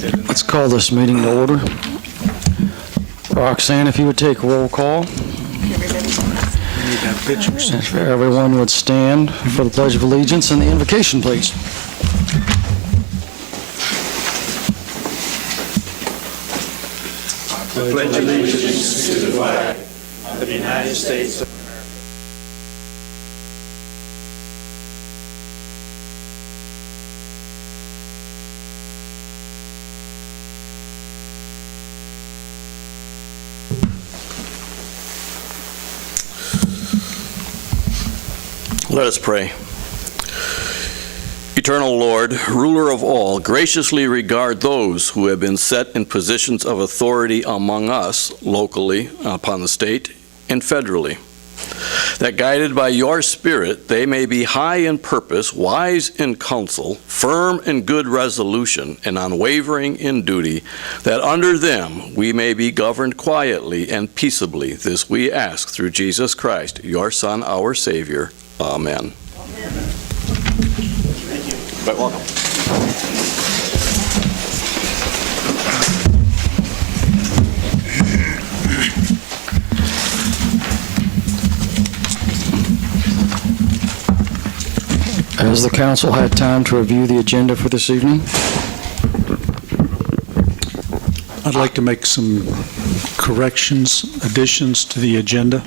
Let's call this meeting to order. Roxanne, if you would take roll call. If everyone would stand for the Pledge of Allegiance and the invocation, please. I pledge allegiance to the flag of the United States of America. Let us pray. Eternal Lord, ruler of all, graciously regard those who have been set in positions of authority among us, locally, upon the state, and federally, that guided by your Spirit, they may be high in purpose, wise in counsel, firm in good resolution, and unwavering in duty, that under them we may be governed quietly and peaceably. This we ask through Jesus Christ, your Son, our Savior. Amen. But welcome. Has the council had time to review the agenda for this evening? I'd like to make some corrections, additions to the agenda.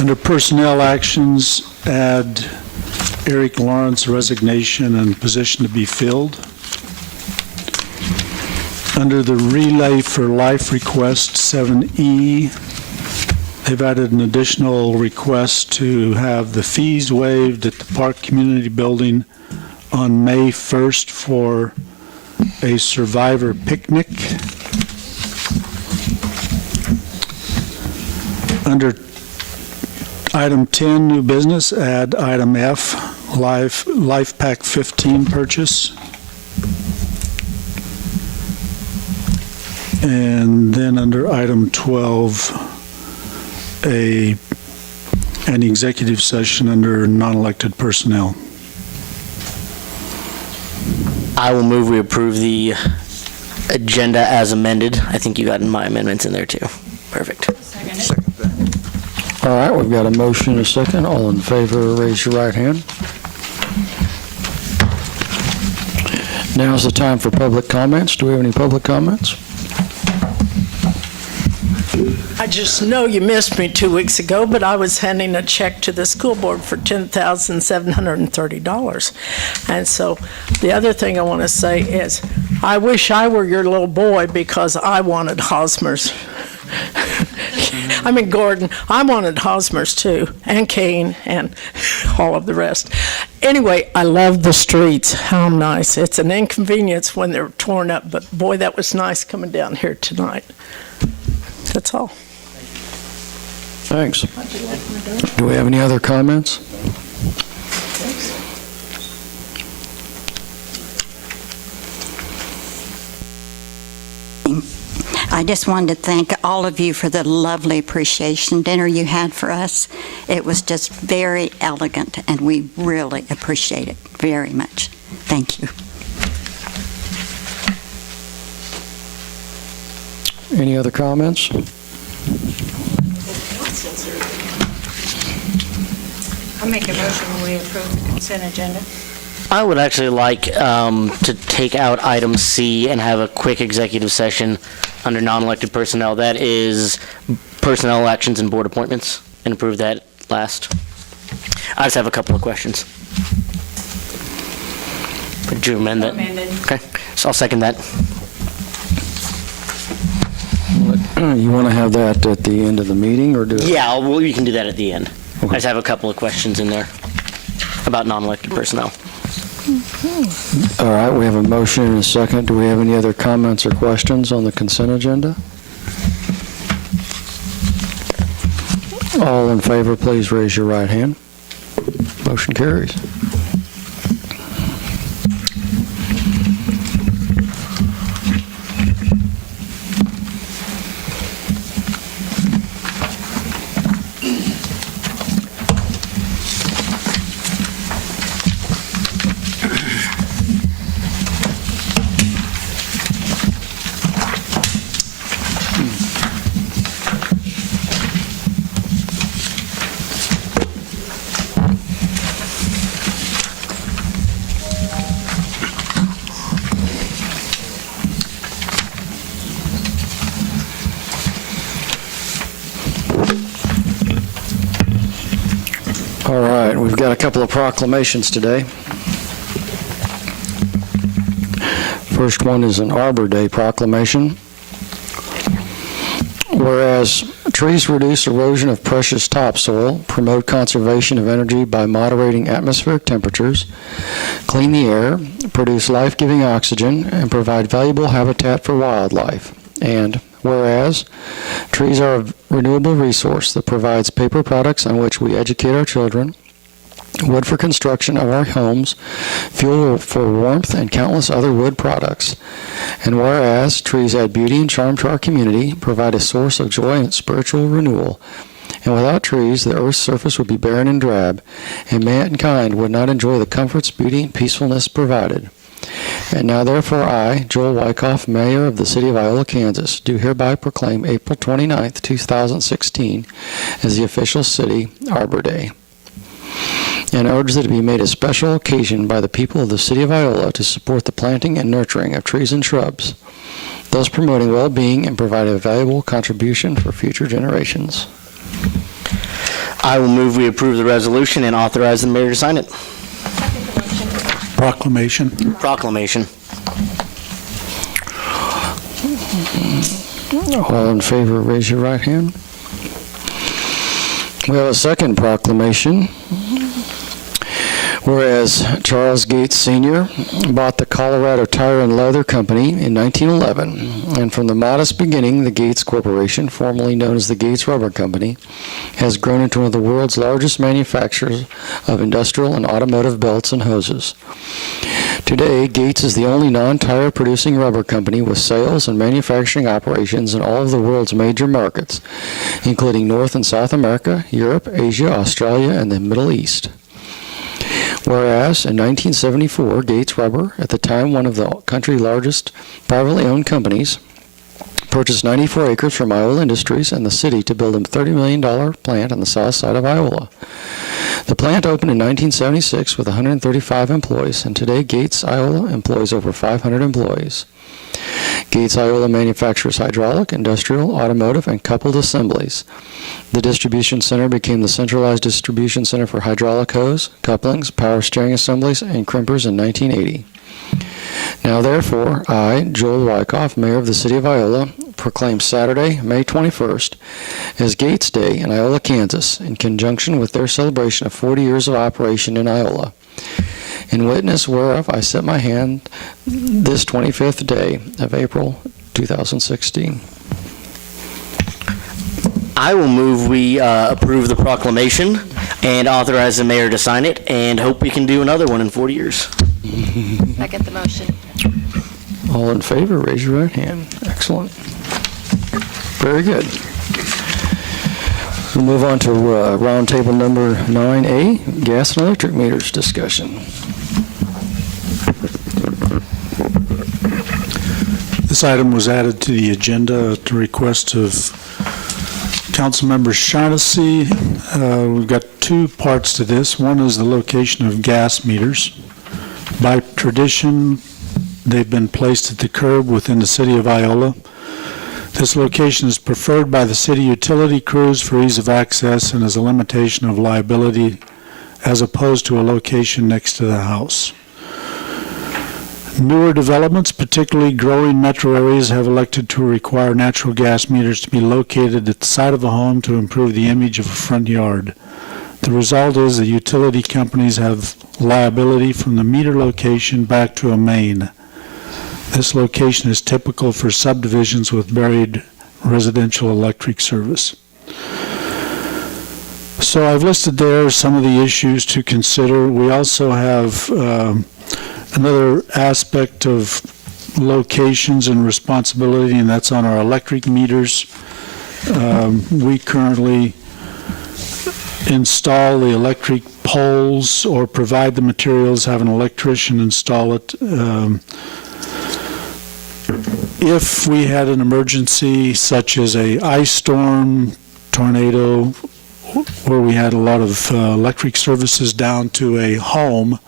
Under personnel actions, add Eric Lawrence resignation and position to be filled. Under the Relay for Life request 7E, they've added an additional request to have the fees waived at the Park Community Building on May 1st for a survivor picnic. Under Item 10, new business, add item F, Life Pack 15 purchase. And then under item 12, an executive session under non-elected personnel. I will move we approve the agenda as amended. I think you got my amendments in there too. Perfect. Second that. All right, we've got a motion and a second. All in favor, raise your right hand. Now's the time for public comments. Do we have any public comments? I just know you missed me 2 weeks ago, but I was handing a check to the school board for $10,730. And so the other thing I want to say is, I wish I were your little boy because I wanted Hosmer's. I mean, Gordon, I wanted Hosmer's too, and Kane, and all of the rest. Anyway, I love the streets. How nice. It's an inconvenience when they're torn up, but boy, that was nice coming down here tonight. That's all. Thanks. Do we have any other comments? I just wanted to thank all of you for the lovely appreciation dinner you had for us. It was just very elegant, and we really appreciate it very much. Thank you. Any other comments? I'll make a motion we approve the consent agenda. I would actually like to take out item C and have a quick executive session under non-elected personnel. That is personnel actions and board appointments, and approve that last. I just have a couple of questions. Would you amend that? Amended. Okay, so I'll second that. You want to have that at the end of the meeting, or do it? Yeah, well, you can do that at the end. Okay. I just have a couple of questions in there about non-elected personnel. All right, we have a motion and a second. Do we have any other comments or questions on the consent agenda? All in favor, please raise your right hand. Motion carries. right, we've got a couple of proclamations today. First one is an Arbor Day proclamation. Whereas trees reduce erosion of precious topsoil, promote conservation of energy by moderating atmospheric temperatures, clean the air, produce life-giving oxygen, and provide valuable habitat for wildlife. And whereas trees are a renewable resource that provides paper products on which we educate our children, wood for construction of our homes, fuel for warmth, and countless other wood products. And whereas trees add beauty and charm to our community, provide a source of joy and spiritual renewal. And without trees, the earth's surface would be barren and drab, and mankind would not enjoy the comforts, beauty, and peacefulness provided. And now therefore I, Joel Wyckoff, Mayor of the City of Iola, Kansas, do hereby proclaim April 29th, 2016 as the official City Arbor Day, and urge that it be made a special occasion by the people of the City of Iola to support the planting and nurturing of trees and shrubs, thus promoting well-being and providing a valuable contribution for future generations. I will move we approve the resolution and authorize the mayor to sign it. Proclamation. Proclamation. All in favor, raise your right hand. We have a second proclamation. Whereas Charles Gates Sr. bought the Colorado Tire and Leather Company in 1911, and from the modest beginning, the Gates Corporation, formerly known as the Gates Rubber Company, has grown into one of the world's largest manufacturers of industrial and automotive belts and hoses. Today, Gates is the only non-tire producing rubber company with sales and manufacturing operations in all of the world's major markets, including North and South America, Europe, Asia, Australia, and the Middle East. Whereas in 1974, Gates Rubber, at the time one of the country's largest privately owned companies, purchased 94 acres from Iola Industries and the city to build a $30 million plant on the south side of Iola. The plant opened in 1976 with 135 employees, and today Gates Iola employs over 500 employees. Gates Iola manufactures hydraulic, industrial, automotive, and coupled assemblies. The distribution center became the centralized distribution center for hydraulic hose, couplings, power steering assemblies, and crimpers in 1980. Now therefore, I, Joel Wyckoff, Mayor of the City of Iola, proclaim Saturday, May 21st, as Gates Day in Iola, Kansas, in conjunction with their celebration of 40 years of operation in Iola. In witness whereof I set my hand this 25th day of April 2016. I will move we approve the proclamation and authorize the mayor to sign it, and hope we can do another one in 40 years. Second the motion. All in favor, raise your right hand. Excellent. Very good. We'll move on to roundtable number 9A, gas and electric meters discussion. This item was added to the agenda at the request of Councilmember Shaughnessy. We've got two parts to this. One is the location of gas meters. By tradition, they've been placed at the curb within the city of Iola. This location is preferred by the city utility crews for ease of access and is a limitation of liability as opposed to a location next to the house. Newer developments, particularly growing metro areas, have elected to require natural gas meters to be located at the side of a home to improve the image of a front yard. The result is that utility companies have liability from the meter location back to a main. This location is typical for subdivisions with buried residential electric service. So I've listed there some of the issues to consider. We also have another aspect of locations and responsibility, and that's on our electric meters. We currently install the electric poles or provide the materials, have an electrician install it. If we had an emergency such as a ice storm, tornado, where we had a lot of electric services down to a home,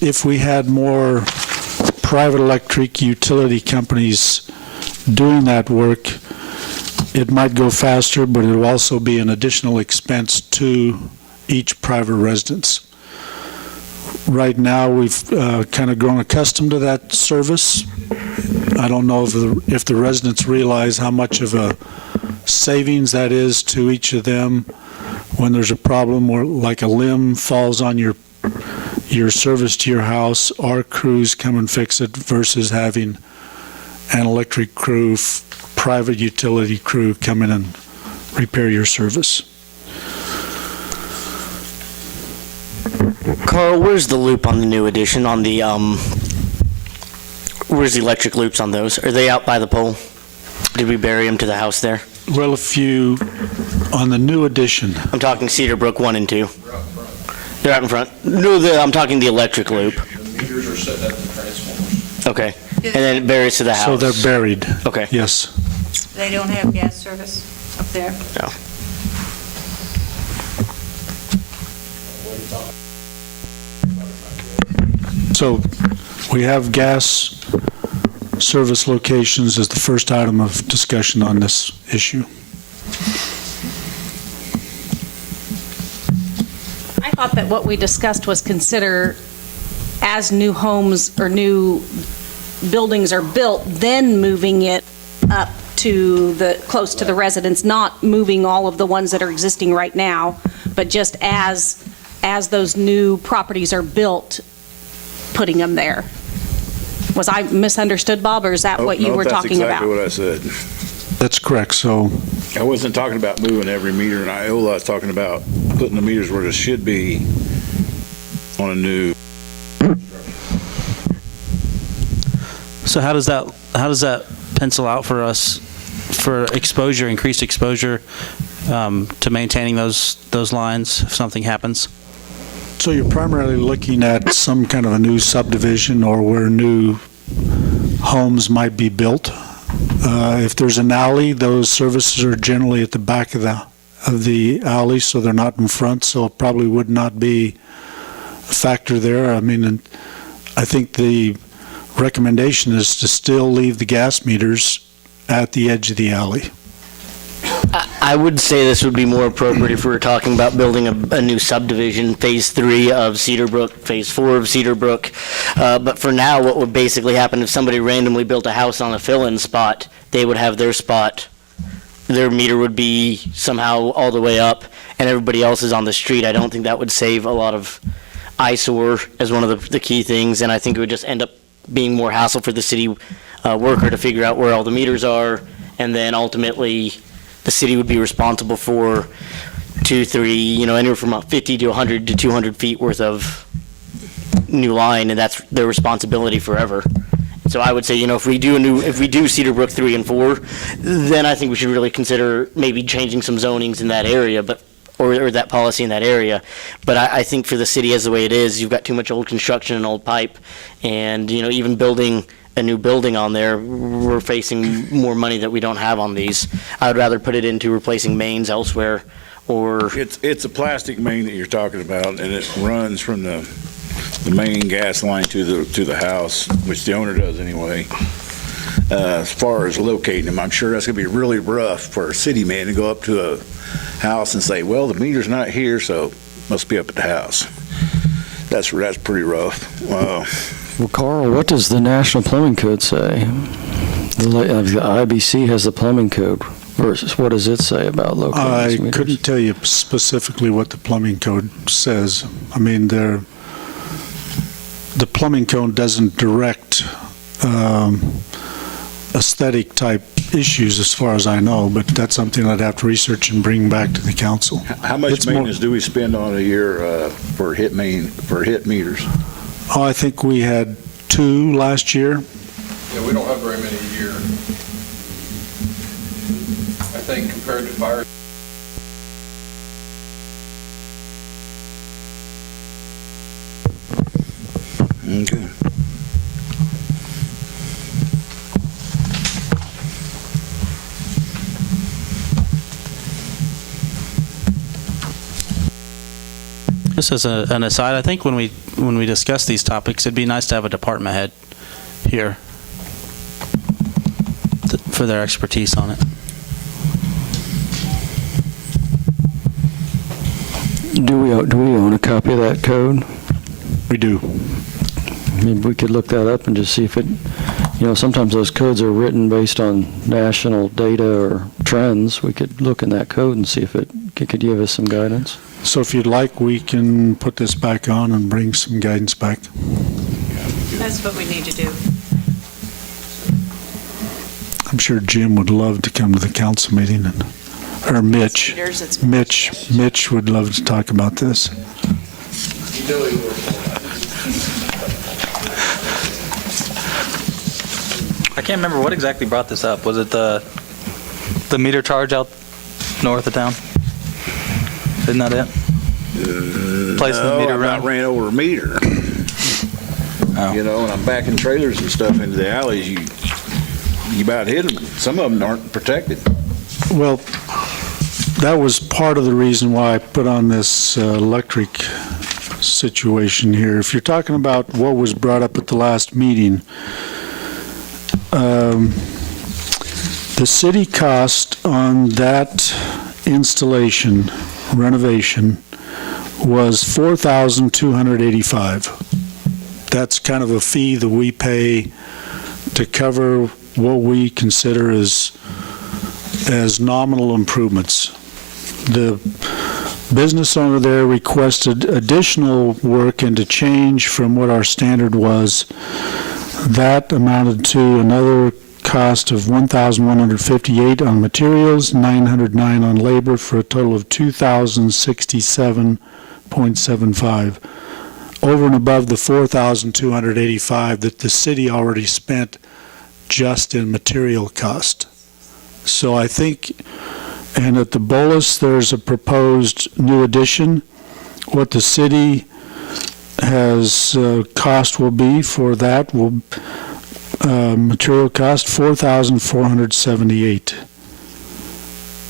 if we had more private electric utility companies doing that work, it might go faster, but it will also be an additional expense to each private residence. Right now, we've kind of grown accustomed to that service. I don't know if the residents realize how much of a savings that is to each of them when there's a problem or like a limb falls on your service to your house. Our crews come and fix it versus having an electric crew, private utility crew come in and repair your service. Carl, where's the loop on the new addition on the, where's the electric loops on those? Are they out by the pole? Did we bury them to the house there? Well, if you, on the new addition, I'm talking Cedar Brook 1 and 2. They're out in front. No, I'm talking the electric loop. The meters are set at the transformers. Okay. And then it buries to the house. so they're buried. Okay. Yes. They don't have gas service up there? No. So we have gas service locations as the first item of discussion on this issue. I thought that what we discussed was consider as new homes or new buildings are built, then moving it up to close to the residents, not moving all of the ones that are existing right now, but just as those new properties are built, putting them there. Was I misunderstood, Bob, or is that what you were talking about? That's exactly what I said. That's correct. So I wasn't talking about moving every meter in Iola. I was talking about putting the meters where it should be on a new. So how does that pencil out for us for exposure, increased exposure to maintaining those lines if something happens? So you're primarily looking at some kind of a new subdivision or where new homes might be built. If there's an alley, those services are generally at the back of the alley, so they're not in front, so it probably would not be a factor there. I mean, and I think the recommendation is to still leave the gas meters at the edge of the alley. I would say this would be more appropriate if we were talking about building a new subdivision, Phase 3 of Cedar Brook, Phase 4 of Cedar Brook. But for now, what would basically happen if somebody randomly built a house on a fill-in spot, they would have their spot, their meter would be somehow all the way up, and everybody else is on the street. I don't think that would save a lot of eyesore as one of the key things, and I think it would just end up being more hassle for the city worker to figure out where all the meters are, and then ultimately the city would be responsible for 2, 3, anywhere from 50 to 100 to 200 feet worth of new line, and that's their responsibility forever. So I would say, if we do Cedar Brook 3 and 4, then I think we should really consider maybe changing some zonings in that area, or that policy in that area. But I think for the city as the way it is, you've got too much old construction and old pipe, and even building a new building on there, we're facing more money that we don't have on these. I would rather put it into replacing mains elsewhere, or It's a plastic main that you're talking about, and it runs from the main gas line to the house, which the owner does anyway. As far as locating them, I'm sure that's going to be really rough for a city man to go up to a house and say, well, the meter's not here, so it must be up at the house. That's pretty rough. Well, Carl, what does the National Plumbing Code say? The IBC has the plumbing code. Versus what does it say about locating I these meters? couldn't tell you specifically what the plumbing code says. I mean, the plumbing code doesn't direct aesthetic type issues as far as I know, but that's something I'd have to research and bring back to the council. How much It's more- maintenance do we spend on a year for hit meters? Oh, I think we had 2 last year. Yeah, we don't have very many a year. I think compared to fire. Okay. Just as an aside, I think when we discuss these topics, it'd be nice to have a department head here for their expertise on it. Do we own a copy of that code? We do. Maybe we could look that up and just see if it, sometimes those codes are written based on national data or trends. We could look in that code and see if it could give us some guidance. So if you'd like, we can put this back on and bring some guidance back. That's what we need to do. I'm sure Jim would love to come to the council meeting, or Mitch. Mitch would love to talk about this. I can't remember what exactly brought this up. Was it the meter charge out north of town? Isn't that it? Placing the meter I around? ran over a meter. Oh. And I'm backing trailers and stuff into the alleys. You about hit them. Some of them aren't protected. Well, that was part of the reason why I put on this electric situation here. If you're talking about what was brought up at the last meeting, the city cost on that installation renovation was $4,285. That's kind of a fee that we pay to cover what we consider as nominal improvements. The business owner there requested additional work and to change from what our standard was. That amounted to another cost of $1,158 on materials, $909 on labor, for a total of $2,067.75, over and above the $4,285 that the city already spent just in material cost. So I think, and at the Bolus, there's a proposed new addition. What the city has cost will be for that will material cost $4,478,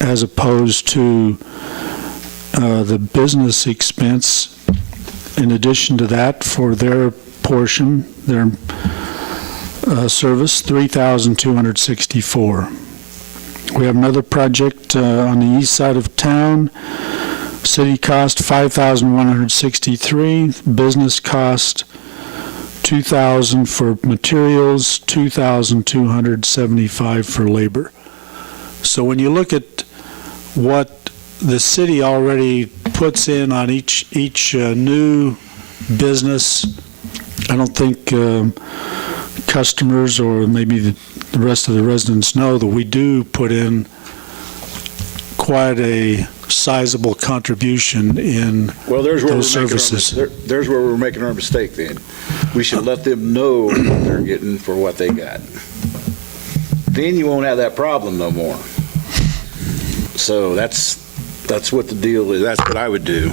as opposed to the business expense in addition to that for their portion, their service, $3,264. We have another project on the east side of town. City cost $5,163. Business cost $2,000 for materials, $2,275 for labor. So when you look at what the city already puts in on each new business, I don't think customers or maybe the rest of the residents know that we do put in quite a sizable contribution in those services. There's where we're making our mistake then. We should let them know what they're getting for what they got. Then you won't have that problem no more. So that's what the deal is. That's what I would do.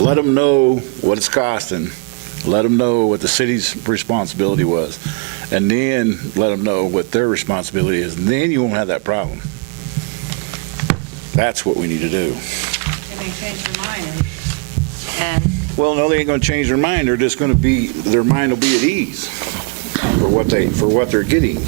Let them know what it's costing. Let them know what the city's responsibility was. And then let them know what their responsibility is. And then you won't have that problem. That's what we need to do. And they change their mind. And Well, no, they ain't going to change their mind. They're just going to be, their mind will be at ease for what they're getting.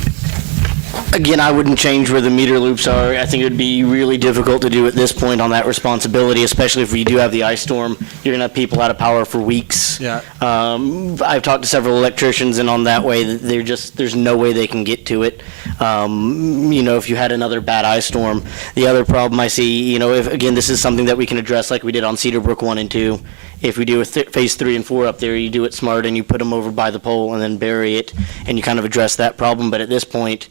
Again, I wouldn't change where the meter loops are. I think it would be really difficult to do at this point on that responsibility, especially if we do have the ice storm. You're going to have people out of power for weeks. Yeah. I've talked to several electricians, and on that way, there's no way they can get to it. If you had another bad ice storm. The other problem I see, if, again, this is something that we can address like we did on Cedar Brook 1 and 2. If we do phase 3 and 4 up there, you do it smart and you put them over by the pole and then bury it, and you kind of address that problem. But at this point,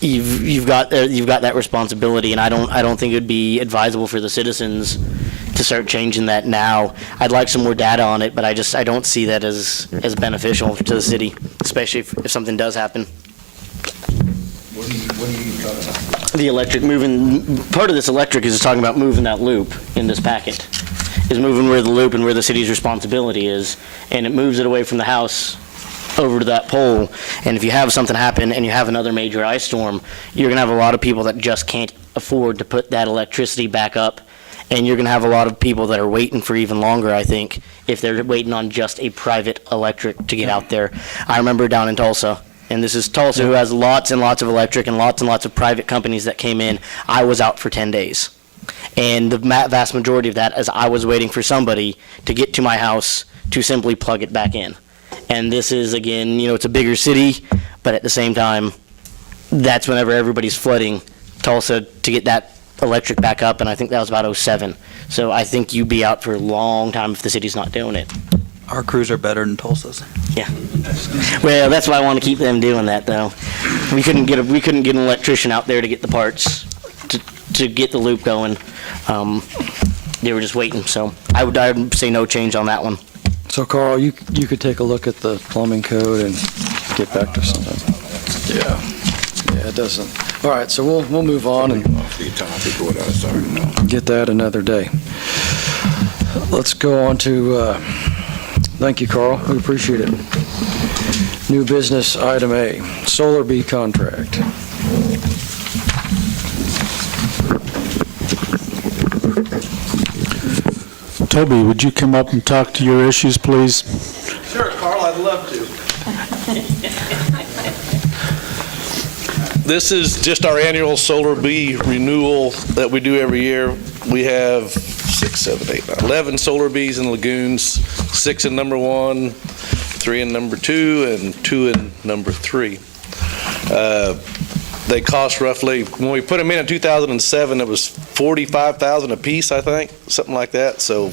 you've got that responsibility, and I don't think it would be advisable for the citizens to start changing that now. I'd like some more data on it, but I don't see that as beneficial to the city, especially if something does happen. What are you talking about? The electric part of this electric is talking about moving that loop in this packet, is moving where the loop and where the city's responsibility is, and it moves it away from the house over to that pole. And if you have something happen and you have another major ice storm, you're going to have a lot of people that just can't afford to put that electricity back up, and you're going to have a lot of people that are waiting for even longer, I think, if they're waiting on just a private electric to get out there. I remember down in Tulsa, and this is Tulsa, who has lots and lots of electric and lots of private companies that came in. I was out for 10 days. And the vast majority of that is I was waiting for somebody to get to my house to simply plug it back in. And this is, again, it's a bigger city, but at the same time, that's whenever everybody's flooding Tulsa to get that electric back up, and I think that was about '07. So I think you'd be out for a long time if the city's not doing it. Our crews are better than Tulsa's. Yeah. Well, that's why I want to keep them doing that, though. We couldn't get an electrician out there to get the parts to get the loop going. They were just waiting, so I would say no change on that one. So Carl, you could take a look at the plumbing code and get back to something. Yeah, it doesn't. All right, so we'll move on and Off the topic of what I was talking about. get that another day. Let's go on to, thank you, Carl. We appreciate it. New business, item A, Solar B contract. Toby, would you come up and talk to your issues, please? Sure, Carl, I'd love to. This is just our annual Solar B renewal that we do every year. We have 11 Solar Bs in lagoons, 6 in number 1, 3 in number 2, and 2 in number 3. They cost roughly, when we put them in 2007, it was $45,000 a piece, I think, something like that. So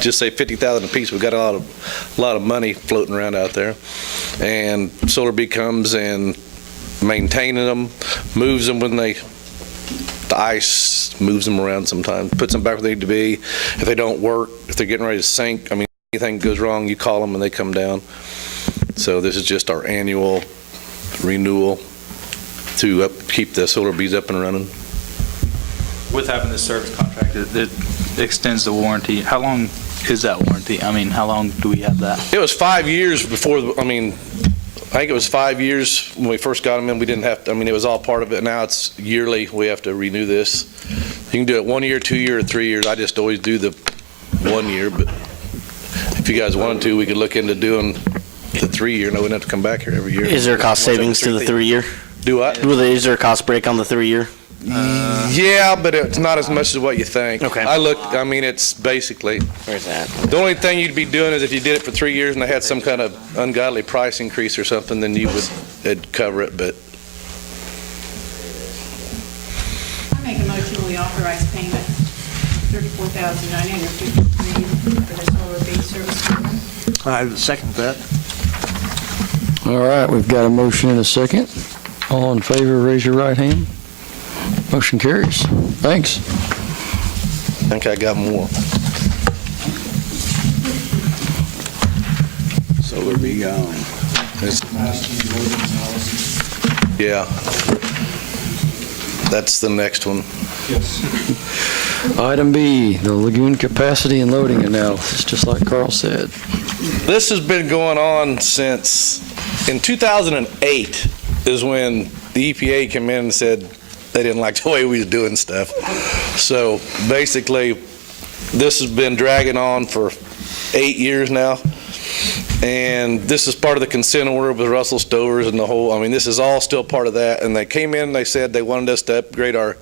just say $50,000 a piece. We've got a lot of money floating around out there. And Solar B comes and maintaining them, moves them when the ice moves them around sometimes, puts them back where they need to be. If they don't work, if they're getting ready to sink, I mean, anything goes wrong, you call them and they come down. So this is just our annual renewal to keep the Solar Bs up and running. With having this service contract, it extends the warranty. How long is that warranty? I mean, how long do we have that? It was 5 years before, I think it was 5 years when we first got them in. We didn't have to, it was all part of it. Now it's yearly. We have to renew this. You can do it 1 year, 2 year, or 3 years. I just always do the 1 year, but if you guys wanted to, we could look into doing the 3 year. No, we don't have to come back here every year. Is there a cost savings to the 3 year? Do what? Is there a cost break on the 3 year? Yeah, but it's not as much as what you think. Okay. It's basically, Where's that? the only thing you'd be doing is if you did it for 3 years and they had some kind of ungodly price increase or something, then it'd cover it, but I make a motion, we authorize payment $34,953 for the Solar B service program. I second that. All right, we've got a motion and a second. All in favor, raise your right hand. Motion carries. Thanks. I think I got more. Solar B gone. Yeah. That's the next one. Item B, the lagoon capacity and loading analysis, just like Carl said. This has been going on since, in 2008 is when the EPA came in and said they didn't like the way we was doing stuff. So basically, this has been dragging on for 8 years now. And this is part of the consent order with Russell Stovers and the whole, this is all still part of that. And they came in and they said they wanted us to upgrade to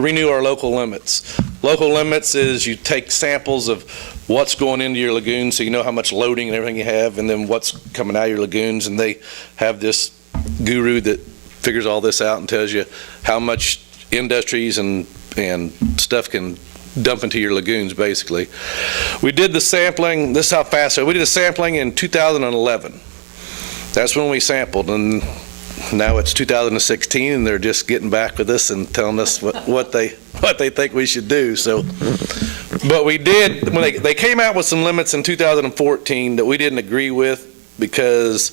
renew our local limits. Local limits is you take samples of what's going into your lagoon so you know how much loading and everything you have, and then what's coming out of your lagoons. And they have this guru that figures all this out and tells you how much industries and stuff can dump into your lagoons, basically. We did the sampling, this is how fast, we did the sampling in 2011. That's when we sampled, and now it's 2016, and they're just getting back with us and telling us what they think we should do. So, but we did, when they came out with some limits in 2014 that we didn't agree with, because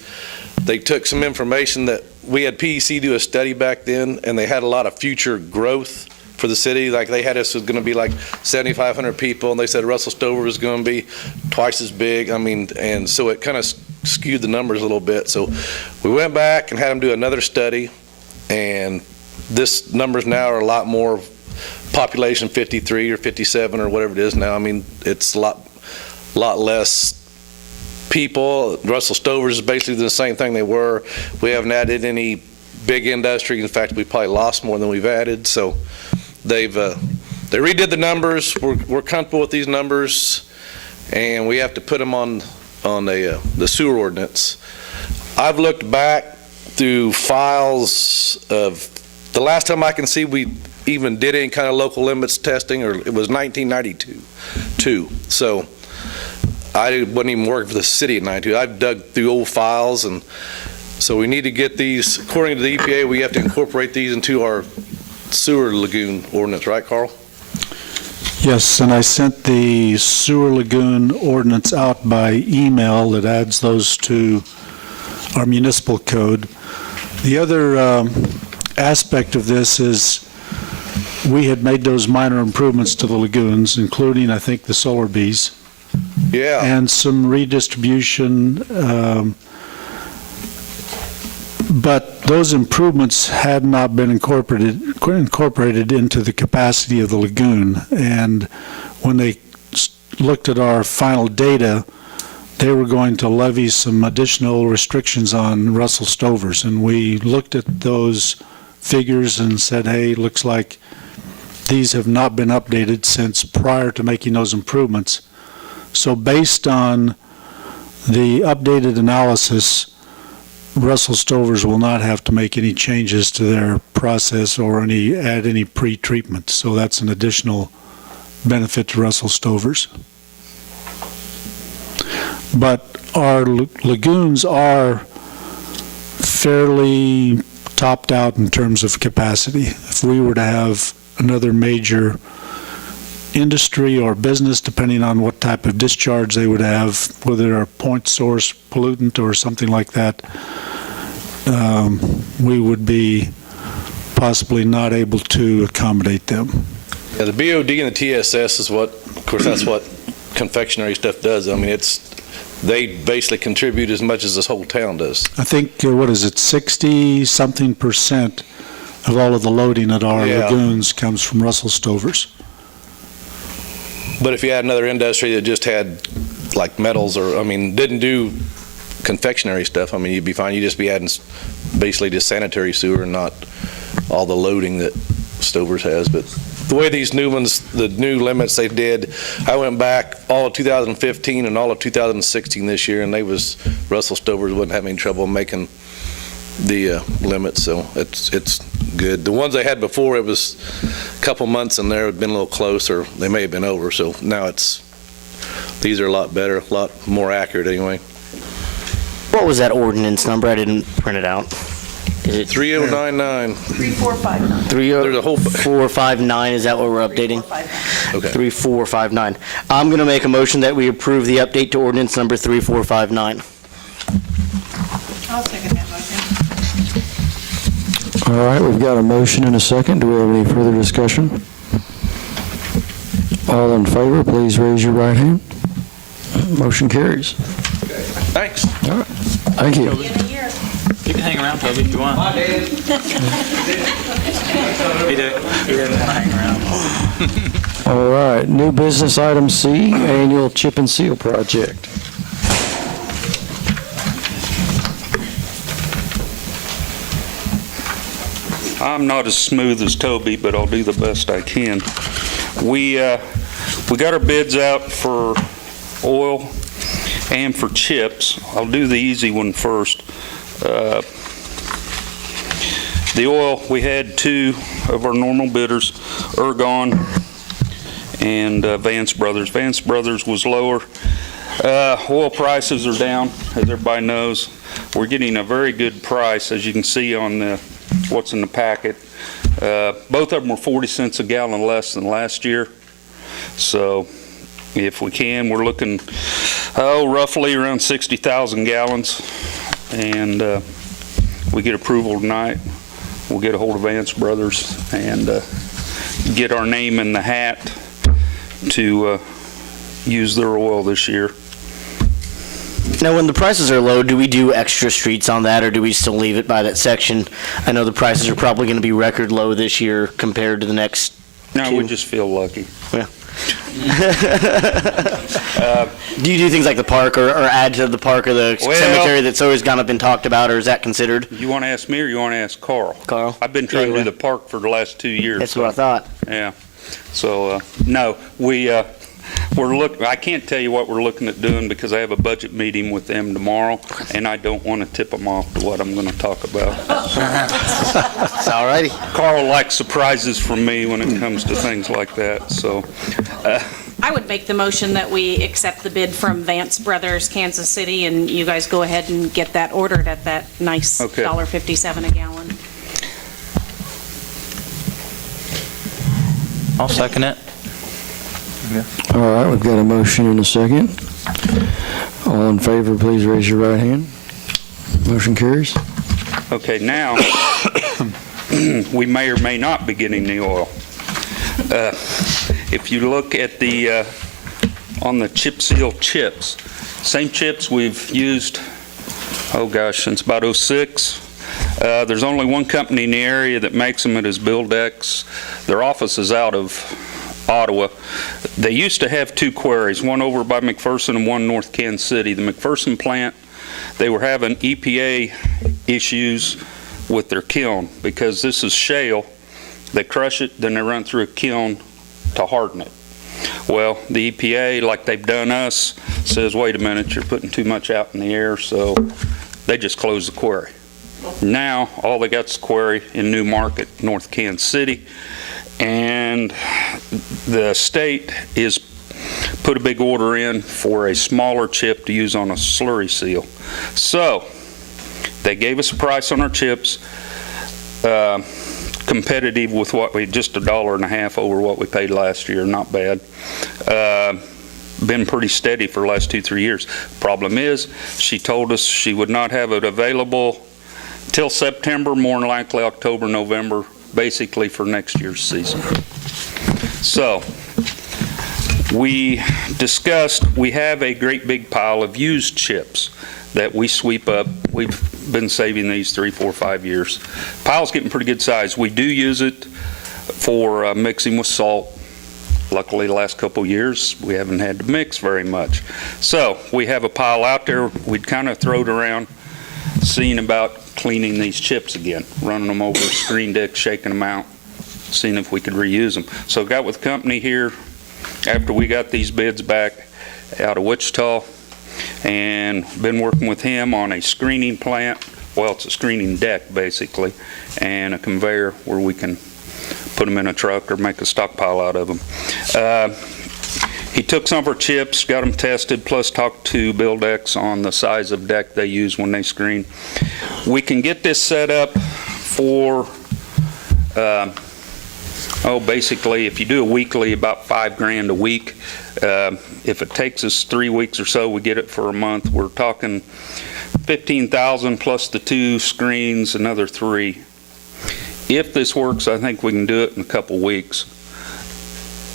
they took some information that we had PEC do a study back then, and they had a lot of future growth for the city. Like they had us was going to be like 7,500 people, and they said Russell Stover was going to be twice as big. And so it kind of skewed the numbers a little bit. So we went back and had them do another study, and this numbers now are a lot more population, 53 or 57 or whatever it is now. It's a lot less people. Russell Stovers is basically the same thing they were. We haven't added any big industry. In fact, we probably lost more than we've added. So they redid the numbers. We're comfortable with these numbers, and we have to put them on the sewer ordinance. I've looked back through files of the last time I can see we even did any kind of local limits testing, or it was 1992. So I wasn't even working for the city in 92. I've dug through old files, and so we need to get these, according to the EPA, we have to incorporate these into our sewer lagoon ordinance, right, Carl? Yes, and I sent the sewer lagoon ordinance out by email that adds those to our municipal code. The other aspect of this is we had made those minor improvements to the lagoons, including, I think, the solar bees. Yeah. And some redistribution, but those improvements had not been incorporated into the capacity of the lagoon. And when they looked at our final data, they were going to levy some additional restrictions on Russell Stovers. And we looked at those figures and said, hey, looks like these have not been updated since prior to making those improvements. So based on the updated analysis, Russell Stovers will not have to make any changes to their process or add any pre-treatment. So that's an additional benefit to Russell Stovers. But our lagoons are fairly topped out in terms of capacity. If we were to have another major industry or business, depending on what type of discharge they would have, whether they're a point source pollutant or something like that, we would be possibly not able to accommodate them. Yeah, the BOD and the TSS is what, of course, that's what confectionery stuff does. I mean, they basically contribute as much as this whole town does. I think, what is it, 60-something% of all of the loading at our lagoons comes from Russell Stovers. But if you had another industry that just had like metals or, I mean, didn't do confectionery stuff, I mean, you'd be fine. You'd just be adding basically just sanitary sewer and not all the loading that Stovers has. But the way these new ones, the new limits they did, I went back all of 2015 and all of 2016 this year, and Russell Stovers wasn't having trouble making the limits, so it's good. The ones they had before, it was a couple months and there had been a little close, or they may have been over, so now these are a lot better, a lot more accurate anyway. What was that ordinance number? I didn't print it out. Is it 3099. 3459. 3459, is that what we're updating? 3459. Okay. 3459. I'm going to make a motion that we approve the update to ordinance number 3459. I'll second that motion. All right, we've got a motion and a second. Do we have any further discussion? All in favor, please raise your right hand. Motion carries. Thanks. All right. Thank you. You can hang around, Toby, if you want. Bye, Dad. He didn't want to hang around. All right, new business item C, annual chip and seal project. I'm not as smooth as Toby, but I'll do the best I can. We got our bids out for oil and for chips. I'll do the easy one first. The oil, we had two of our normal bidders, Ergon and Vance Brothers. Vance Brothers was lower. Oil prices are down, as everybody knows. We're getting a very good price, as you can see on what's in the packet. Both of them were 40 cents a gallon less than last year. So if we can, we're looking roughly around 60,000 gallons. And we get approval tonight. We'll get a hold of Vance Brothers and get our name in the hat to use their oil this year. Now, when the prices are low, do we do extra streets on that, or do we still leave it by that section? I know the prices are probably going to be record low this year compared to the next No, two. we just feel lucky. Yeah. Do you do things like the park or add to the park or the Well- cemetery that's always kind of been talked about, or is that considered? You want to ask me or you want to ask Carl? Carl? I've been trying to Either do way. the park for the last 2 years. That's what I thought. Yeah. So, no, we're I can't tell you what we're looking at doing because I have a budget meeting with them tomorrow, and I don't want to tip them off to what I'm going to talk about. All righty. Carl likes surprises from me when it comes to things like that, so. I would make the motion that we accept the bid from Vance Brothers, Kansas City, and you guys go ahead and get that ordered at that nice Okay. $1.57 a gallon. I'll second it. All right, we've got a motion and a second. All in favor, please raise your right hand. Motion carries. Okay, now, we may or may not be getting the oil. If you look at the, on the chip seal chips, same chips we've used, oh gosh, since about '06. There's only one company in the area that makes them. It is Buildex. Their office is out of Ottawa. They used to have two quarries, one over by McPherson and one North Kansas City. The McPherson plant, they were having EPA issues with their kiln because this is shale. They crush it, then they run through a kiln to harden it. Well, the EPA, like they've done us, says, wait a minute, you're putting too much out in the air, so they just closed the quarry. Now, all they got is a quarry in New Market, North Kansas City, and the state is put a big order in for a smaller chip to use on a slurry seal. So, they gave us a price on our chips, competitive with what we, just $1.50 over what we paid last year, not bad. Been pretty steady for the last 2-3 years. Problem is, she told us she would not have it available till September, more than likely October, November, basically for next year's season. So, we discussed, we have a great big pile of used chips that we sweep up. We've been saving these 3, 4, 5 years. Pile's getting pretty good size. We do use it for mixing with salt. Luckily, the last couple of years, we haven't had to mix very much. So, we have a pile out there. We'd kind of throw it around, seeing about cleaning these chips again, running them over a screen deck, shaking them out, seeing if we could reuse them. So, got with the company here after we got these bids back out of Wichita, and been working with him on a screening plant. Well, it's a screening deck, basically, and a conveyor where we can put them in a truck or make a stockpile out of them. He took some of our chips, got them tested, plus talked to Buildex on the size of deck they use when they screen. We can get this set up for, basically, if you do a weekly, about $5,000 a week. If it takes us 3 weeks or so, we get it for a month. We're talking $15,000 plus the 2 screens, another 3. If this works, I think we can do it in a couple weeks.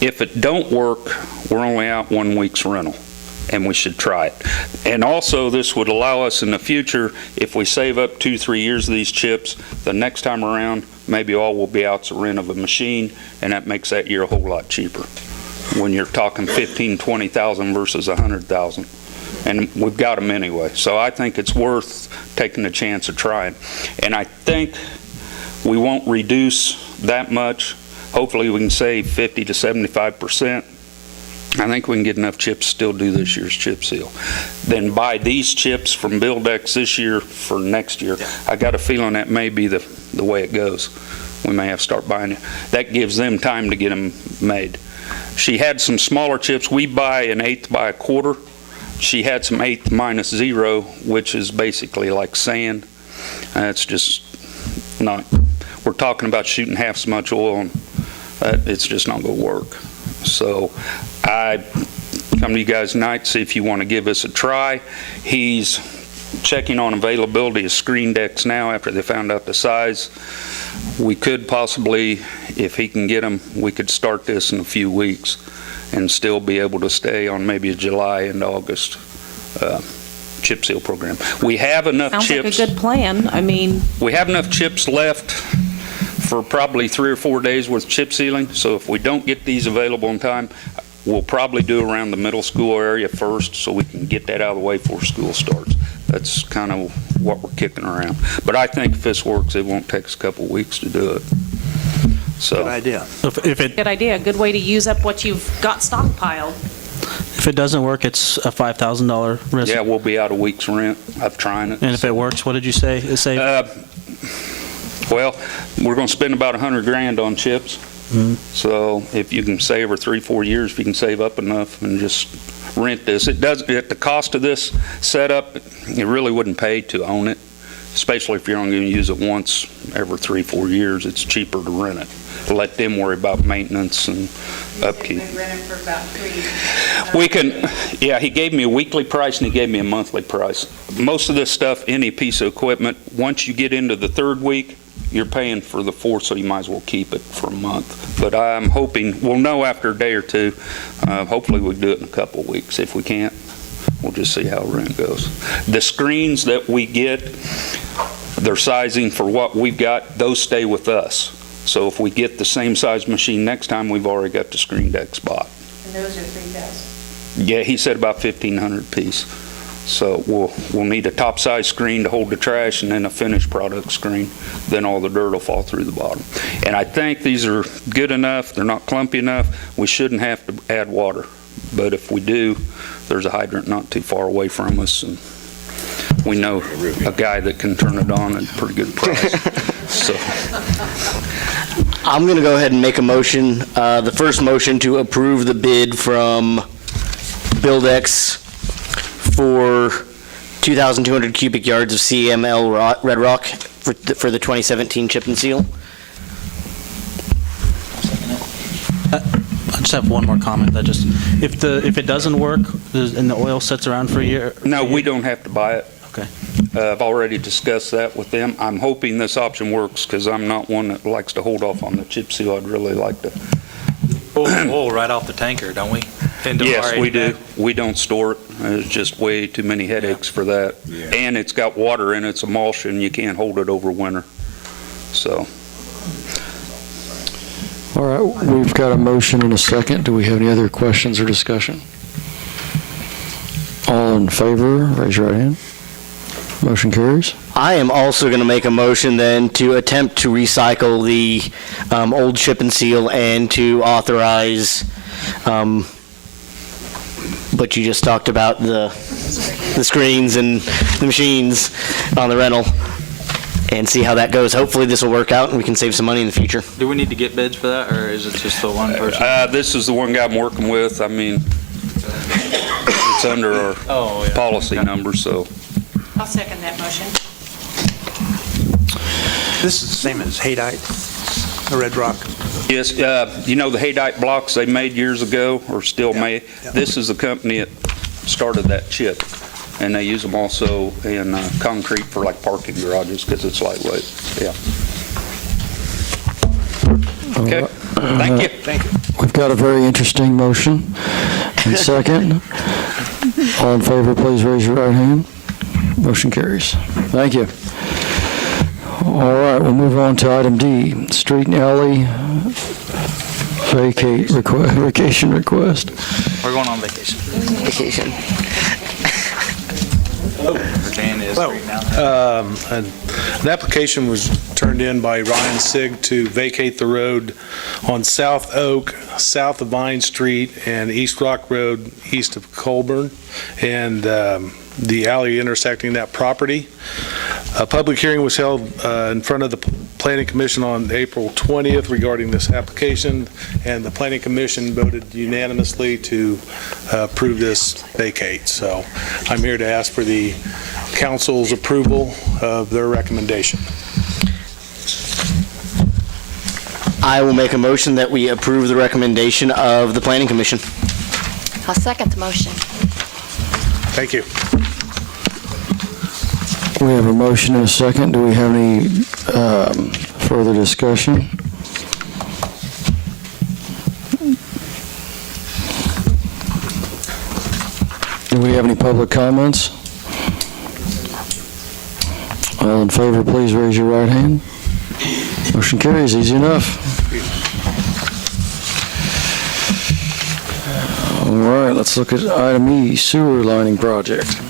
If it don't work, we're only out 1 week's rental, and we should try it. And also, this would allow us in the future, if we save up 2-3 years of these chips, the next time around, maybe all will be out's a rent of a machine, and that makes that year a whole lot cheaper. When you're talking 15, 20,000 versus 100,000. And we've got them anyway. So I think it's worth taking the chance of trying. And I think we won't reduce that much. Hopefully we can save 50 to 75%. I think we can get enough chips to still do this year's chip seal. Then buy these chips from Buildex this year for next year. I got a feeling that may be the way it goes. We may have to start buying it. That gives them time to get them made. She had some smaller chips. We buy 1/8 by 1/4. She had some 1/8 minus 0, which is basically like sand. It's just not, we're talking about shooting half as much oil, and it's just not going to work. So I come to you guys tonight, see if you want to give us a try. He's checking on availability of screen decks now after they found out the size. We could possibly, if he can get them, we could start this in a few weeks and still be able to stay on maybe a July and August chip seal program. We have enough Sounds chips. like a good plan. I mean, We have enough chips left for probably 3 or 4 days worth of chip sealing. So if we don't get these available in time, We'll probably do around the middle school area first, so we can get that out of the way before school starts. That's kind of what we're kicking around. But I think if this works, it won't take us a couple weeks to do it. So. Good idea. If it Good idea, good way to use up what you've got stockpiled. if it doesn't work, it's a $5,000 risk. Yeah, we'll be out a week's rent of trying it. And if it works, what did you say? Well, we're going to spend about $100,000 on chips. Mhm. So if you can save over 3-4 years, if you can save up enough and just rent this, it does. At the cost of this setup, it really wouldn't pay to own it, especially if you're only going to use it once every 3-4 years. It's cheaper to rent it. Let them worry about maintenance and upkeep. For about 3. We can, yeah, he gave me a weekly price and he gave me a monthly price. Most of this stuff, any piece of equipment, once you get into the 3rd week, you're paying for the 4th, so you might as well keep it for a month. But I'm hoping, we'll know after a day or two. Hopefully we'll do it in a couple of weeks. If we can't, we'll just see how rent goes. The screens that we get, their sizing for what we've got, those stay with us. So if we get the same size machine next time, we've already got the screen decks bought. And those are 3,000. Yeah, he said about 1,500 piece. So we'll need a top size screen to hold the trash and then a finished product screen. Then all the dirt will fall through the bottom. And I think these are good enough. They're not clumpy enough. We shouldn't have to add water. But if we do, there's a hydrant not too far away from us. And we know a guy that can turn it on at a pretty good price. So. I'm going to go ahead and make a motion, the first motion to approve the bid from Buildex for 2,200 cubic yards of CML Red Rock for the 2017 chip and seal. I just have one more comment. That just if it doesn't work and the oil sits around for a year. No, we don't have to buy it. Okay. I've already discussed that with them. I'm hoping this option works because I'm not one that likes to hold off on the chip seal. I'd really like to. Pull the oil right off the tanker, don't we? Into Yes, our we do. bag? We don't store it. There's just way too many headaches for that. Yeah. And it's got water in it. It's emulsion. You can't hold it over winter. So, All right, we've got a motion and a second. Do we have any other questions or discussion? All in favor, raise your right hand. Motion carries. I am also going to make a motion then to attempt to recycle the old chip and seal and to authorize, but you just talked about the screens and the machines on the rental, and see how that goes. Hopefully this will work out and we can save some money in the future. Do we need to get bids for that, or is it just the one person? this is the one guy I'm working with. I mean, it's under our policy number, so. I'll second that motion. This is the same as Haydite, the Red Rock. Yes, you know the Haydite blocks they made years ago, or still made? yeah. This is the company that started that chip, and they use them also in concrete for like parking garages because it's lightweight. Yeah. Okay, thank you. Thank you. We've got a very interesting motion and second. All in favor, please raise your right hand. Motion carries. Thank you. All right, we'll move on to item D, street and alley vacation request. We're going on vacation. Vacation. Jan is Well, right now. An application was turned in by Ryan Sig to vacate the road on South Oak, south of Vine Street, and East Rock Road, east of Colburn, and the alley intersecting that property. A public hearing was held in front of the Planning Commission on April 20th regarding this application, and the Planning Commission voted unanimously to approve this vacate. So I'm here to ask for the council's approval of their recommendation. I will make a motion that we approve the recommendation of the Planning Commission. I'll second the motion. Thank you. We have a motion and a second. Do we have any further discussion? Do we have any public comments? All in favor, please raise your right hand. Motion carries, easy enough. All right, let's look at item E, sewer lining project.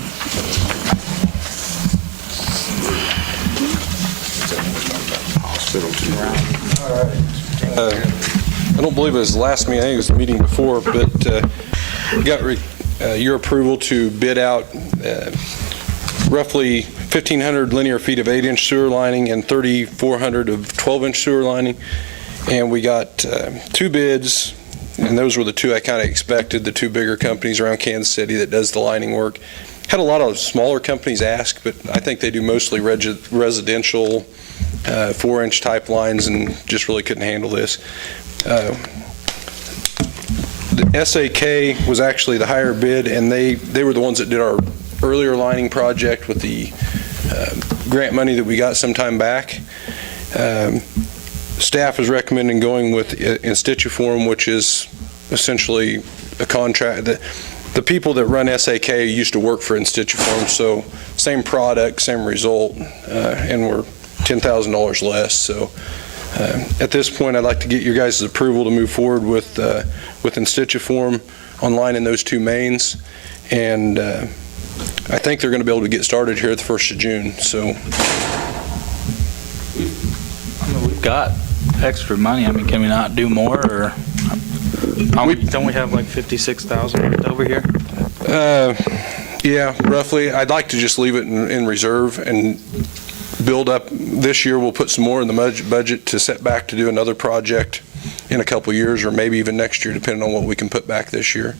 I don't believe it was the last meeting, I think it was the meeting before, but got your approval to bid out roughly 1,500 linear feet of 8-inch sewer lining and 3,400 of 12-inch sewer lining. And we got 2 bids, and those were the 2 I kind of expected, the 2 bigger companies around Kansas City that does the lining work. Had a lot of smaller companies ask, but I think they do mostly residential 4-inch type lines and just really couldn't handle this. The SAK was actually the higher bid, and they were the ones that did our earlier lining project with the grant money that we got some time back. Staff is recommending going with Instituform, which is essentially a contract. The people that run SAK used to work for Instituform, so same product, same result, and we're $10,000 less. So at this point, I'd like to get your guys' approval to move forward with Instituform on lining those 2 mains, and I think they're going to be able to get started here at the 1st of June. So We've got extra money. I mean, can we not do more, or don't we have like 56,000 over here? Yeah, roughly. I'd like to just leave it in reserve and build up. This year we'll put some more in the budget to set back to do another project in a couple of years, or maybe even next year, depending on what we can put back this year.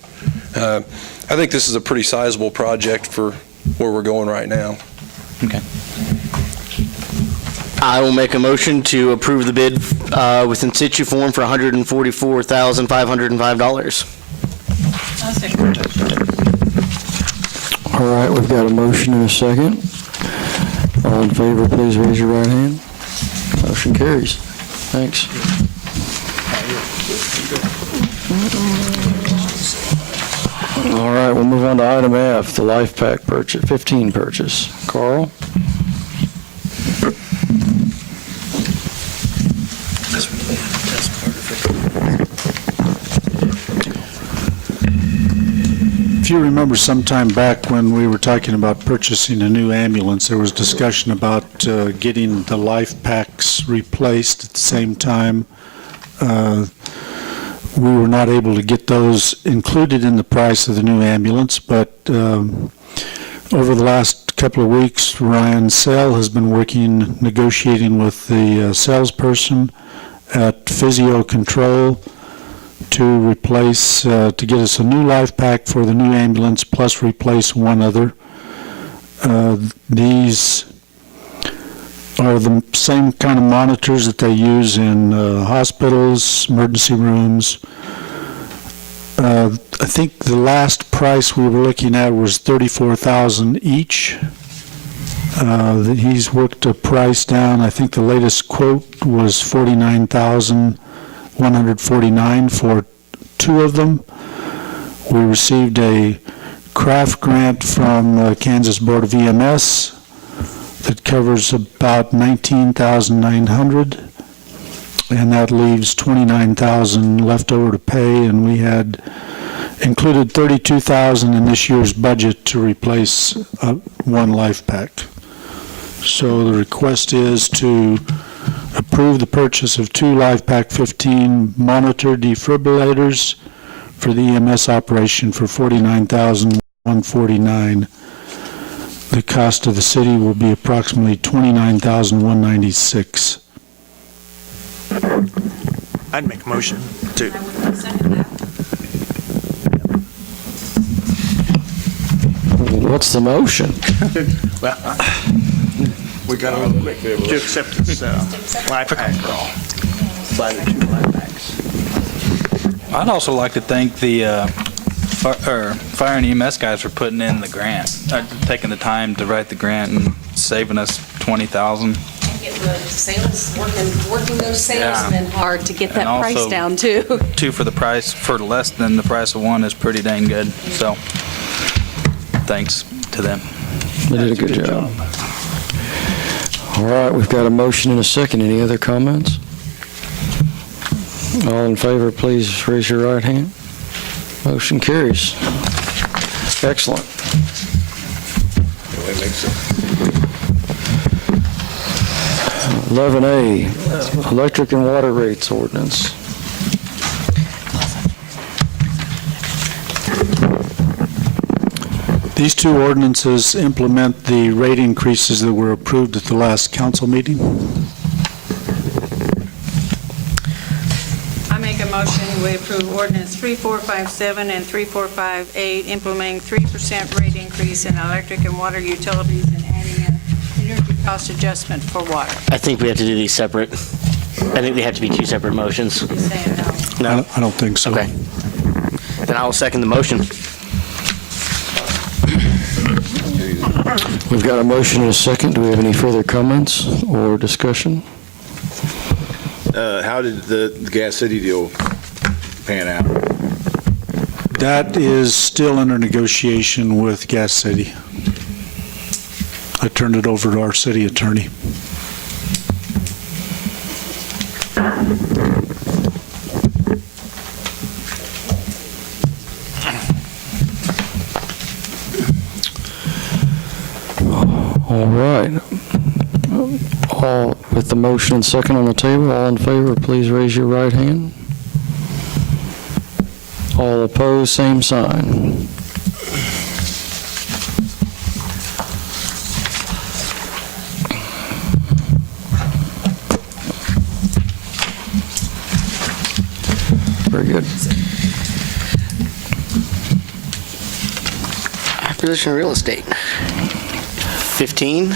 I think this is a pretty sizable project for where we're going right now. Okay. I will make a motion to approve the bid with Instituform for $144,505. All right, we've got a motion and a second. All in favor, please raise your right hand. Motion carries. Thanks. All right, we'll move on to item F, the Life Pack purchase, 15 purchase. Carl? If you remember some time back when we were talking about purchasing a new ambulance, there was discussion about getting the life packs replaced at the same time. We were not able to get those included in the price of the new ambulance, but over the last couple of weeks, Ryan Sell has been negotiating with the salesperson at Physio Control to replace, to get us a new life pack for the new ambulance, plus replace one other. These are the same kind of monitors that they use in hospitals, emergency rooms. I think the last price we were looking at was $34,000 each. He's worked a price down. I think the latest quote was $49,149 for 2 of them. We received a craft grant from Kansas Board of EMS that covers about $19,900, and that leaves $29,000 left over to pay, and we had included $32,000 in this year's budget to replace 1 life pack. So the request is to approve the purchase of 2 Life Pack 15 monitor defibrillators for the EMS operation for $49,149. The cost of the city will be approximately $29,196. I'd make a motion to. What's the motion? Well, we got to accept this life pack. Buy the 2 life packs. I'd also like to thank the fire and EMS guys for putting in the grant, taking the time to write the grant and saving us $20,000. Get the sales, working those salesmen hard to get that And price also, down too. 2 for the price, for less than the price of 1 is pretty dang good. So, thanks to them. They did a good job. All right, we've got a motion and a second. Any other comments? All in favor, please raise your right hand. Motion carries. Excellent. 11A, electric and water rates ordinance. These two ordinances implement the rate increases that were approved at the last council meeting. I make a motion, we approve ordinance 3457 and 3458, implementing 3% rate increase in electric and water utilities and adding an energy cost adjustment for water. I think we have to do these separate. I think they have to be two separate motions. You're saying no? No? I don't think so. Okay. Then I will second the motion. We've got a motion and a second. Do we have any further comments or discussion? How did the Gas City deal pan out? That is still under negotiation with Gas City. I turned it over to our city attorney. All right. All with the motion and second on the table, all in favor, please raise your right hand. All opposed, same sign. Very good. Acquisition of real estate. 15,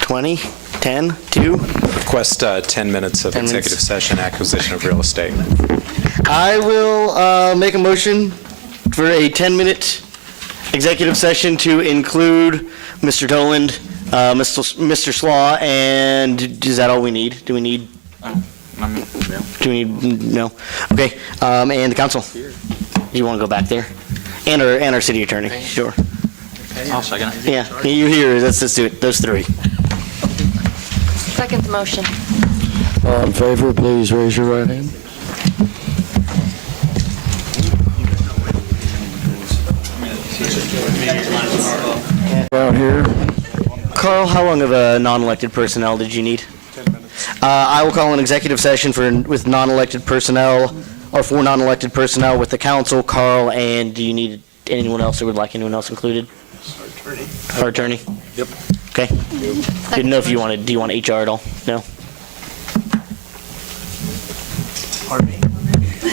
20, 10, 2. Request 10 minutes of 10 minutes. executive session, acquisition of real estate. I will make a motion for a 10-minute executive session to include Mr. Toland, Mr. Slaw, and is that all we need? Do we need? Do we need? No. Okay. And the council. Do you want to go back there? And our city attorney. Sure. I'll second it. Yeah. You're here. Let's do it. Those three. Second motion. All in favor, please raise your right hand. Out here. Carl, how long of a non-elected personnel did you need? 10 minutes. I will call an executive session with non-elected personnel, or for non-elected personnel with the council. Carl, and do you need anyone else, or would like anyone else included? Our attorney? Yep. Okay. Didn't know if you wanted, do you want HR at all? No?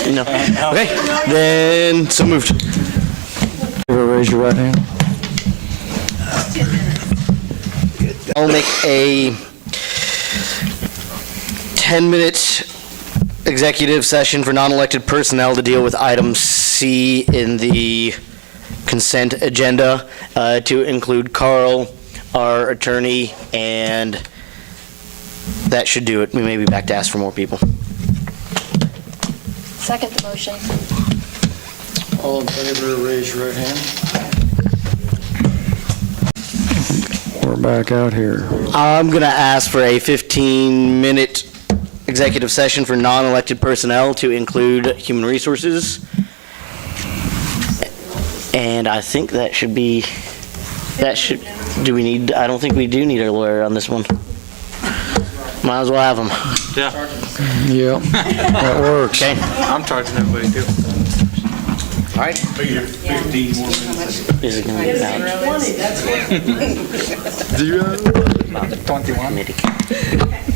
No. Okay, then, so moved. Raise your right hand. I'll make a 10-minute executive session for non-elected personnel to deal with item C in the consent agenda, to include Carl, our attorney, and that should do it. We may be back to ask for more people. Second the motion. All in favor, raise your right hand. We're back out here. I'm going to ask for a 15-minute executive session for non-elected personnel to include human resources. And I think that should be, do we need, I don't think we do need a lawyer on this one. Might as well have him. Yeah. Yeah, that works. Okay. I'm charging everybody too. All right. 15 more minutes. Is it going to be about? Do you have 21?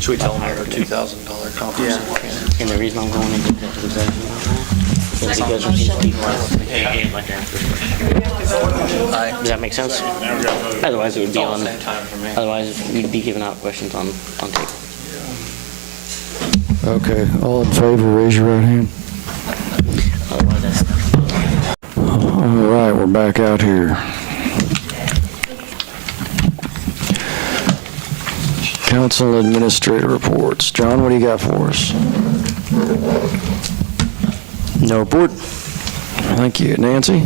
Should we tell them our $2,000 conference? Yeah. And the reason I'm going into executive session is because of these people. Does that make sense? Otherwise, it would be on. Otherwise, we'd be giving out questions on tape. Okay, all in favor, raise your right hand. All right, we're back out here. Council administrator reports. John, what do you got for us? No report. Thank you. Nancy?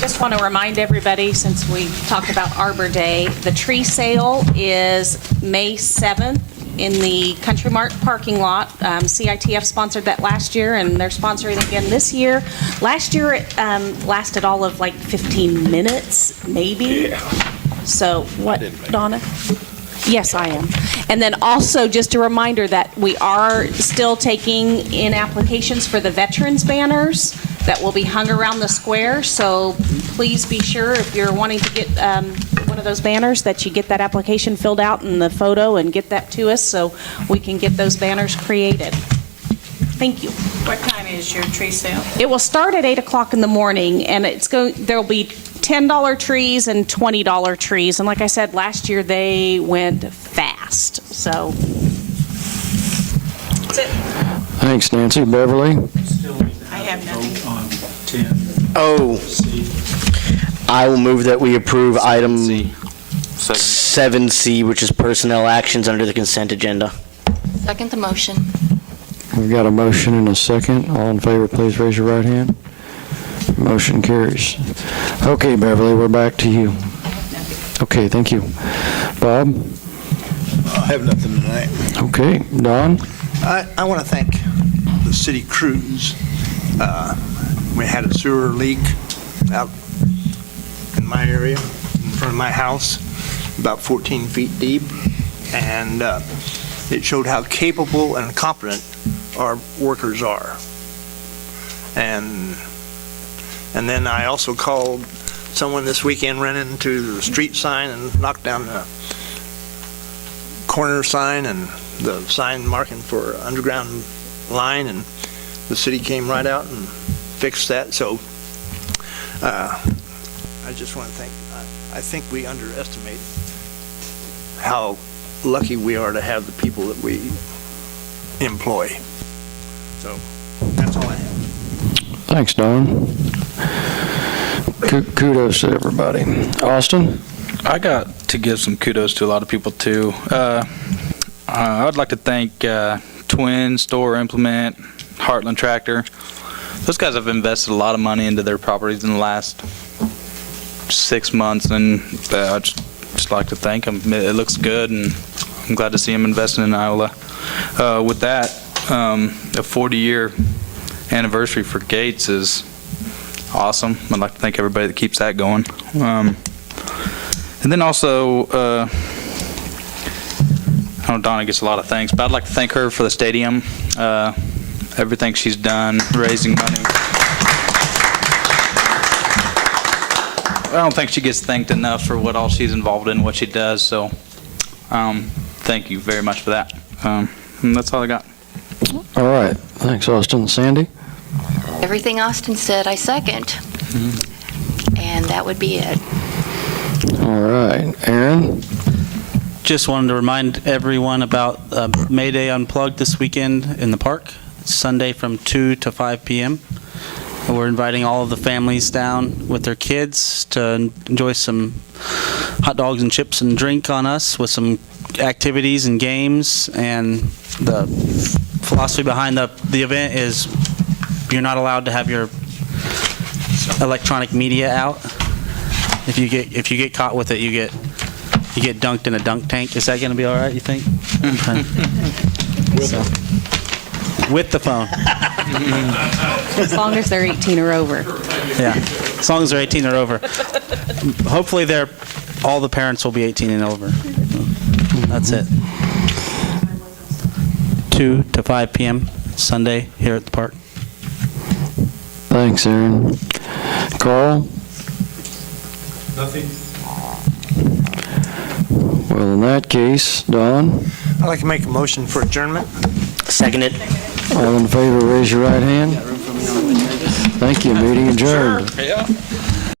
Just want to remind everybody, since we talked about Arbor Day, the tree sale is May 7th in the Country Mart parking lot. CITF sponsored that last year, and they're sponsoring it again this year. Last year, it lasted all of like 15 minutes, maybe. So, what, Donna? Yes, I am. And then also, just a reminder that we are still taking in applications for the veterans banners that will be hung around the square. So please be sure, if you're wanting to get one of those banners, that you get that application filled out and the photo and get that to us so we can get those banners created. Thank you. What time is your tree sale? It will start at 8 o'clock in the morning, and there'll be $10 trees and $20 trees. And like I said, last year they went fast. So that's it. Thanks, Nancy. Beverly? I have nothing. Oh, I will move that we approve item 7C, which is personnel actions under the consent agenda. Second the motion. We've got a motion and a second. All in favor, please raise your right hand. Motion carries. Okay, Beverly, we're back to you. Okay, thank you. Bob? I have nothing tonight. Okay, Don? I want to thank the city crews. We had a sewer leak out in my area, in front of my house, about 14 feet deep, and it showed how capable and competent our workers are. And then I also called someone this weekend, ran into the street sign and knocked down the corner sign and the sign marking for underground line, and the city came right out and fixed that. So I just want to I think we underestimate how lucky we are to have the people that we employ. So that's all I have. Thanks, Don. Kudos to everybody. Austin? I got to give some kudos to a lot of people, too. I'd like to thank Twin, Store Implement, Heartland Tractor. Those guys have invested a lot of money into their properties in the last 6 months, and I'd just like to thank them. It looks good, and I'm glad to see them investing in Iola. With that, a 40-year anniversary for Gates is awesome. I'd like to thank everybody that keeps that going. And then also, I know Donna gets a lot of thanks, but I'd like to thank her for the stadium, everything she's done, raising money. I don't think she gets thanked enough for what all she's involved in, what she does, so thank you very much for that. And that's all I got. All right. Thanks, Austin. Sandy? Everything Austin said, I second. And that would be it. All right. Aaron? Just wanted to remind everyone about May Day Unplugged this weekend in the park. It's Sunday from 2 to 5 p.m. We're inviting all of the families down with their kids to enjoy some hot dogs and chips and drink on us with some activities and games. And the philosophy behind the event is you're not allowed to have your electronic media out. If you get caught with it, you get dunked in a dunk tank. Is that going to be all right, you think? With the phone. As long as they're 18 or over. Yeah, as long as they're 18 or over. Hopefully all the parents will be 18 and over. That's it. 2 to 5 p.m. Sunday here at the park. Thanks, Aaron. Carl? Nothing. Well, in that case, Don? I'd like to make a motion for adjournment. Second it. All in favor, raise your right hand. Thank you. Meeting adjourned. Yeah.